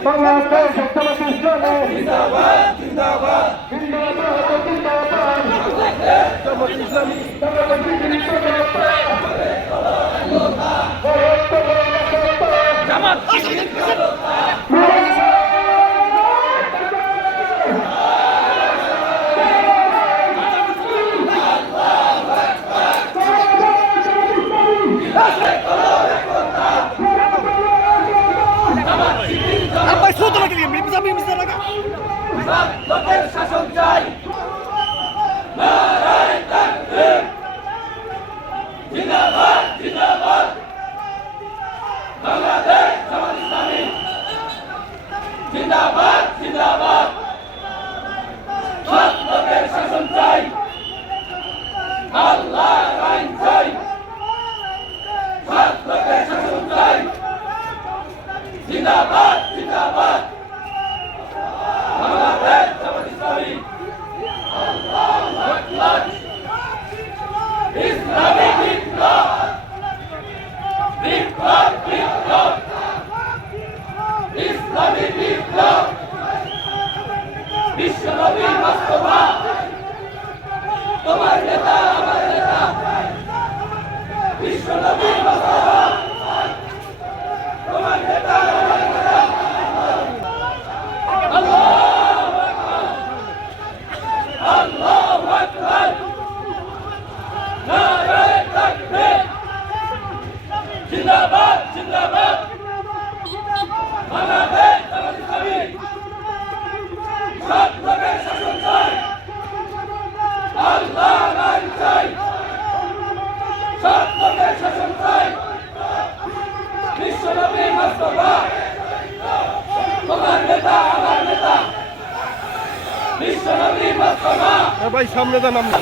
বাংলাদেশ সত্যবাদ ইসলামে জিন্দাবাদ জিন্দাবাদ জিন্দাবাদ জিন্দাবাদ সত্যবাদ ইসলামী সত্যবাদ জিন্দাবাদ জামাত লোকের শাসন চাই জিন্দাবাদ জিন্দাবাদ বাংলাদেশ জামাত ইসলামী জিন্দাবাদ জিন্দাবাদ সব লোকের শাসন চাই আল্লাহ আইন চাই সব লোকের শাসন চাই জিন্দাবাদ ¡Ah! ¡Ah! ¡Ah!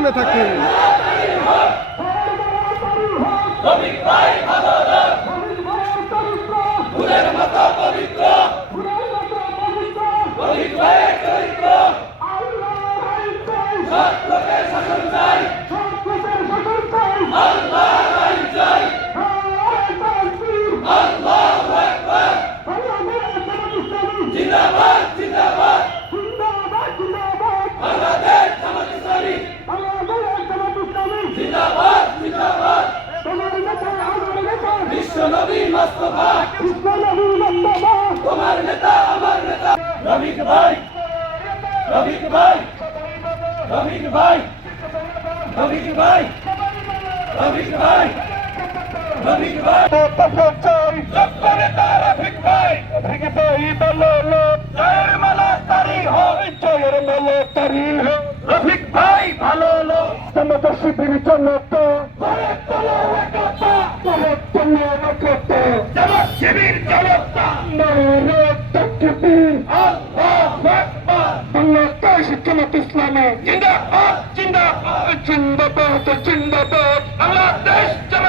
সামনে থাকুন রফিক ভাই ভালো লোক সমতা শিবির চলত শিবির চলতা বাংলাদেশ জমাত ইসলামে জিন্দাবাদ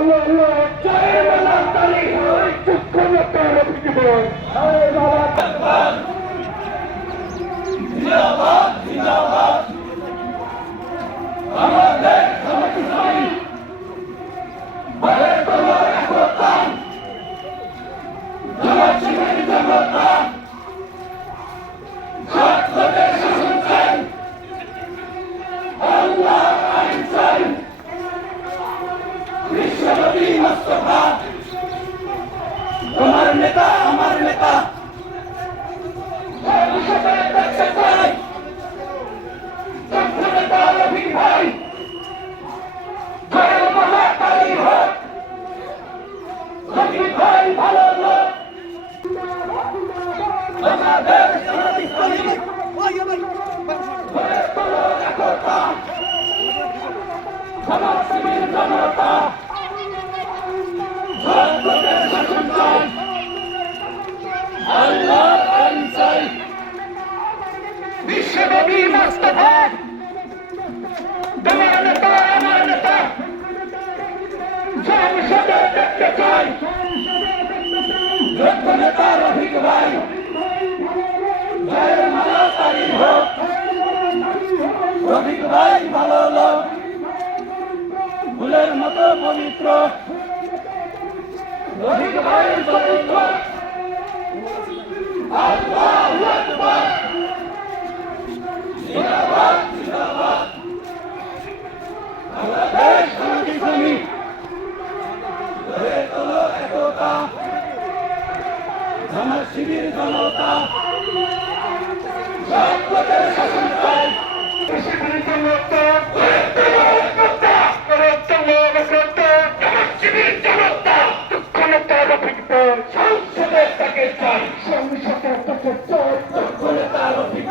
জয় মেলা তারিখ চক্ষু মতো জীবন বিশ্বব্যাপী মাস্তাফা তোমার নেতা আমার নেতা সংসদে দেখতে চাই রফিক ভাই ভালো লোক ফুলের মতো পবিত্র রফিক ভাই পবিত্র আল্লাহু আকবার জিন্দাবাদ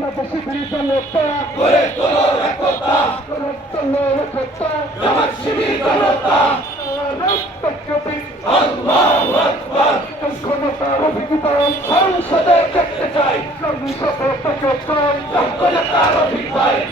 বাংলাদেশি জনতা গড়ে তোলো একতা। গড়ে তোলো একতা। জামাত শিবির জনতা। আল্লাহু আকবার। ক্ষমতা অভিজ্ঞতা। সংসদে দেখতে চাই। সফলতা যোগ্য সফলতা অভিজ্ঞতা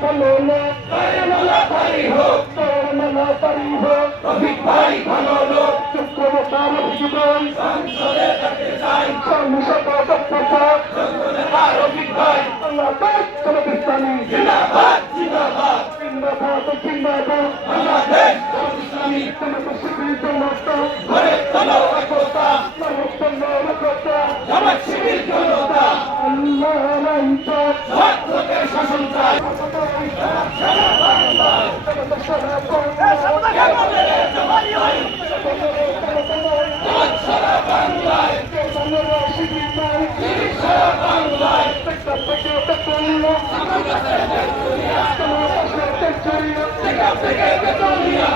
ভালো না হোক মালা তারি হোক জীবন সংসদে যোগ্য নেতা রফিক ভাই আল্লাহ চলো ইসলামী জিন্দাবাদ জিন্দাবাদ জিন্দাবাদ জিন্দাবাদ বাংলাদেশ ইসলামী তোমাকে শিবির জনতা ঘরে চলো একতা জনতা জামাত শিবির জনতা আল্লাহ লাইটা ছাত্রদের শাসন চাই সারা বাংলায় সারা বাংলায় সেখান থেকে বেতনিয়া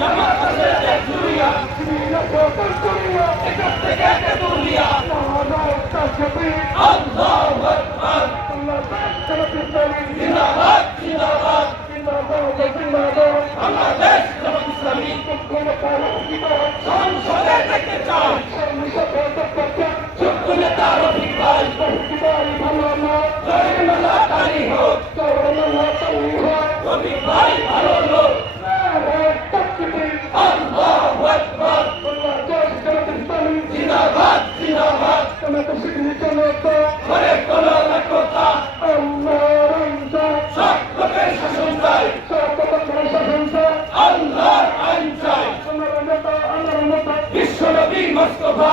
জামাত আছে দেখুরিয়া সেখান থেকে বেতনিয়া আল্লাহু আকবার জিন্দাবাদ জিন্দাবাদ বাংলাদেশ জামাত ইসলামী সংসদে দেখতে চাই যোগ্য নেতা রফিক ভাই জয়মালাকারী হোক রফিক ভাই ভালো লোক আল্লাহু আকবার জিন্দাবাদ জিন্দাবাদ ঘরে কোনো একতা সব লোকের শাসন চাই আল্লাহর আইন চাই। বিশ্বনবী মোস্তফা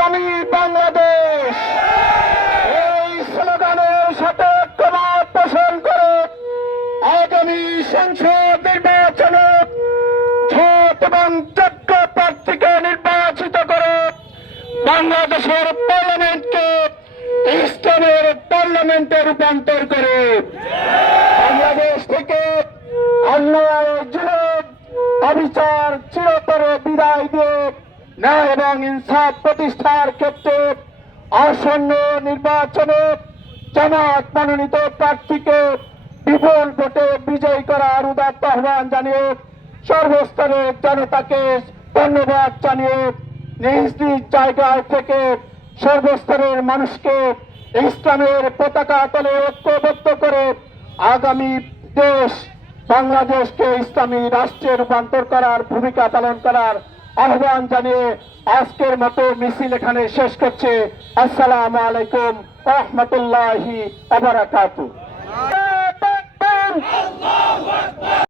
ইসলামী বাংলাদেশ। এই স্লোগানের সাথে ঐক্যমত পোষণ করে আগামী সংসদ নির্বাচনে ভোট এবং যোগ্য প্রার্থীকে নির্বাচিত করে বাংলাদেশের পার্লামেন্টকে ইসলামের পার্লামেন্টে রূপান্তর করে বাংলাদেশ থেকে অন্যায় জুলুম, অবিচার, চিরতরে বিদায় দিয়ে ন্যায় এবং ইনসাফ প্রতিষ্ঠার ক্ষেত্রে আসন্ন নির্বাচনে জামাত মনোনীত প্রার্থীকে বিপুল ভোটে বিজয়ী করার উদাত্ত আহ্বান জানিয়ে সর্বস্তরের জনতাকে ধন্যবাদ জানিয়ে নিজ নিজ জায়গায় থেকে সর্বস্তরের মানুষকে ইসলামের পতাকা তলে ঐক্যবদ্ধ করে আগামী দেশ বাংলাদেশকে ইসলামী রাষ্ট্রে রূপান্তর করার ভূমিকা পালন করার আহ্বান জানিয়ে আজকের মতো মিছিল এখানে শেষ করছে। আসসালাম আলাইকুম রহমতুল্লাহ আবার